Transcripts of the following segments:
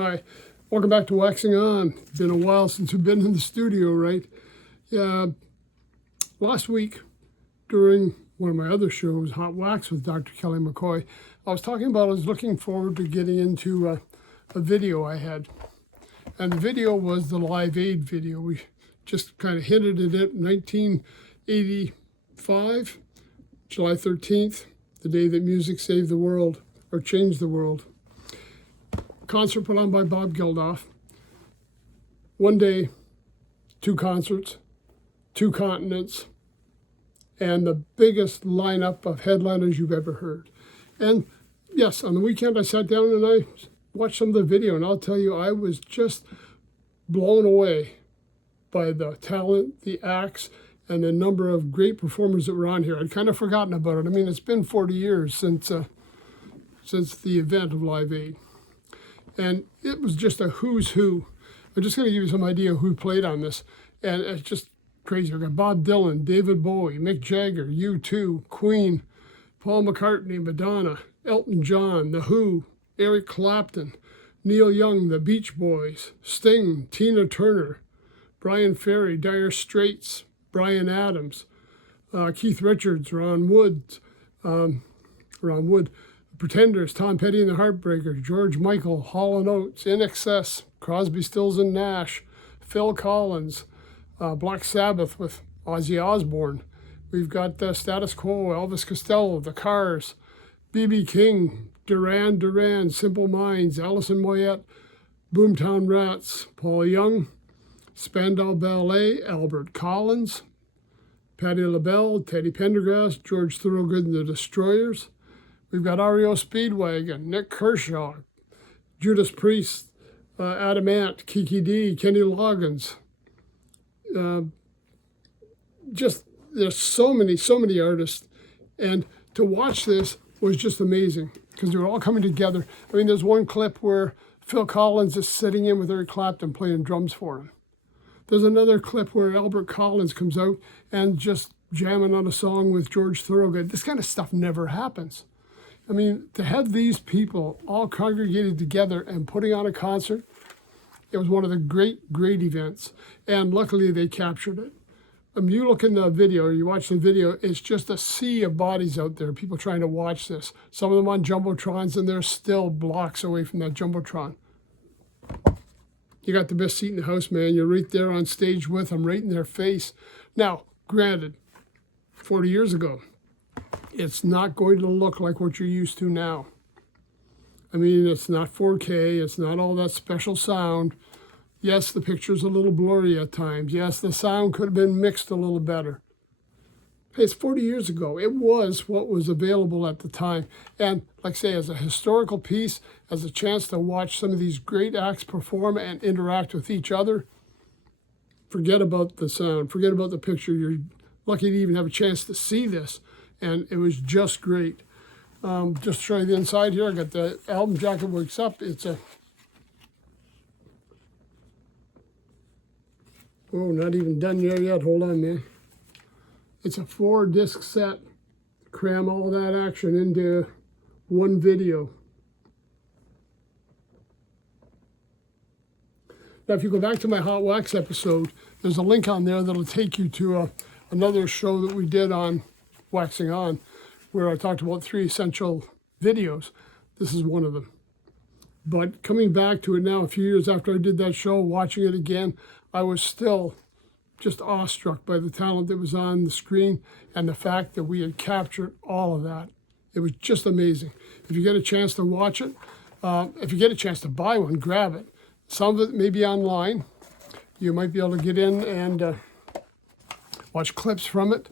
Hi, welcome back to Waxing On. Been a while since we've been in the studio, right? Yeah, last week during one of my other shows, Hot Wax with Dr. Kelly McCoy, I was talking about I was looking forward to getting into a video I had. And the video was the Live Aid video. We just kind of hinted at it in 1985, July 13th, the day that music saved the world or changed the world. Concert put on by Bob Geldof. One day, 2 concerts, 2 continents, and the biggest lineup of headliners you've ever heard. And yes, on the weekend I sat down and I watched some of the video, and I'll tell you, I was just blown away by the talent, the acts, and the number of great performers that were on here. I'd kind of forgotten about it. I mean, it's been 40 years since the event of Live Aid. And it was just a who's who. I'm just going to give you some idea who played on this. And it's just crazy. I've got Bob Dylan, David Bowie, Mick Jagger, U2, Queen, Paul McCartney, Madonna, Elton John, The Who, Eric Clapton, Neil Young, The Beach Boys, Sting, Tina Turner, Brian Ferry, Dire Straits, Bryan Adams, Keith Richards, Ron Wood, Pretenders, Tom Petty and the Heartbreakers, George Michael, Hall & Oates, INXS, Crosby, Stills and Nash, Phil Collins, Black Sabbath with Ozzy Osbourne. We've got Status Quo, Elvis Costello, The Cars, B.B. King, Duran Duran, Simple Minds, Alison Moyet, Boomtown Rats, Paul Young, Spandau Ballet, Albert Collins, Patti LaBelle, Teddy Pendergrass, George Thorogood and the Destroyers. We've got REO Speedwagon, Nick Kershaw, Judas Priest, Adam Ant, Kiki D, Kenny Loggins. Just, there's so many artists. And to watch this was just amazing because they were all coming together. I mean, there's one clip where Phil Collins is sitting in with Eric Clapton playing drums for him. There's another clip where Albert Collins comes out and just jamming on a song with George Thorogood. This kind of stuff never happens. I mean, to have these people all congregated together and putting on a concert, it was one of the great events. And luckily they captured it. You look in the video, or you watch the video, it's just a sea of bodies out there, people trying to watch this. Some of them on Jumbotrons, and they're still blocks away from that Jumbotron. You got the best seat in the house, man. You're right there on stage with them, right in their face. Now, granted, 40 years ago, it's not going to look like what you're used to now. I mean, it's not 4K, it's not all that special sound. Yes, the picture's a little blurry at times. Yes, the sound could have been mixed a little better. Hey, it's 40 years ago. It was what was available at the time. And like I say, as a historical piece, as a chance to watch some of these great acts perform and interact with each other, forget about the sound, forget about the picture. You're lucky to even have a chance to see this. And it was just great. Just to show you the inside here, I got the album jacket works up. It's a, oh, not even done there yet. Hold on, man. It's a 4-disc set. Cram all that action into one video. Now, if you go back to my Hot Wax episode, there's a link on there that'll take you to another show that we did on Waxing On, where I talked about 3 essential videos. This is one of them. But coming back to it now, a few years after I did that show, watching it again, I was still just awestruck by the talent that was on the screen and the fact that we had captured all of that. It was just amazing. If you get a chance to watch it, if you get a chance to buy one, grab it. Some of it may be online. You might be able to get in and watch clips from it.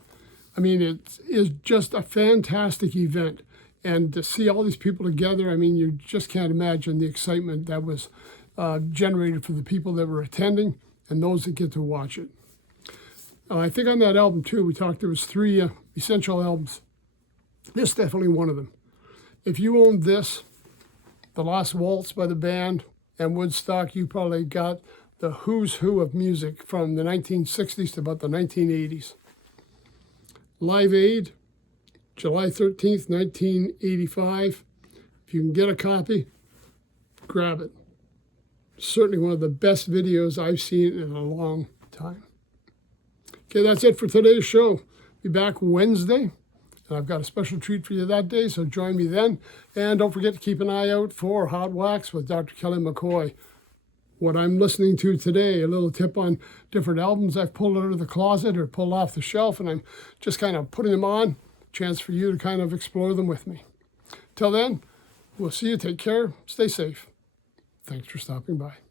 I mean, it is just a fantastic event. And to see all these people together, I mean, you just can't imagine the excitement that was generated for the people that were attending and those that get to watch it. I think on that album, too, we talked, there was 3 essential albums. This is definitely one of them. If you owned this, The Last Waltz by the band, and Woodstock, you probably got the who's who of music from the 1960s to about the 1980s. Live Aid, July 13th, 1985. If you can get a copy, grab it. certainly one of the best videos I've seen in a long time. Okay, that's it for today's show. Be back Wednesday. And I've got a special treat for you that day, so join me then. And don't forget to keep an eye out for Hot Wax with Dr. Kelly McCoy. What I'm listening to today, a little tip on different albums I've pulled out of the closet or pulled off the shelf, and I'm just kind of putting them on. Chance for you to kind of explore them with me. Till then, we'll see you. Take care. Stay safe. Thanks for stopping by.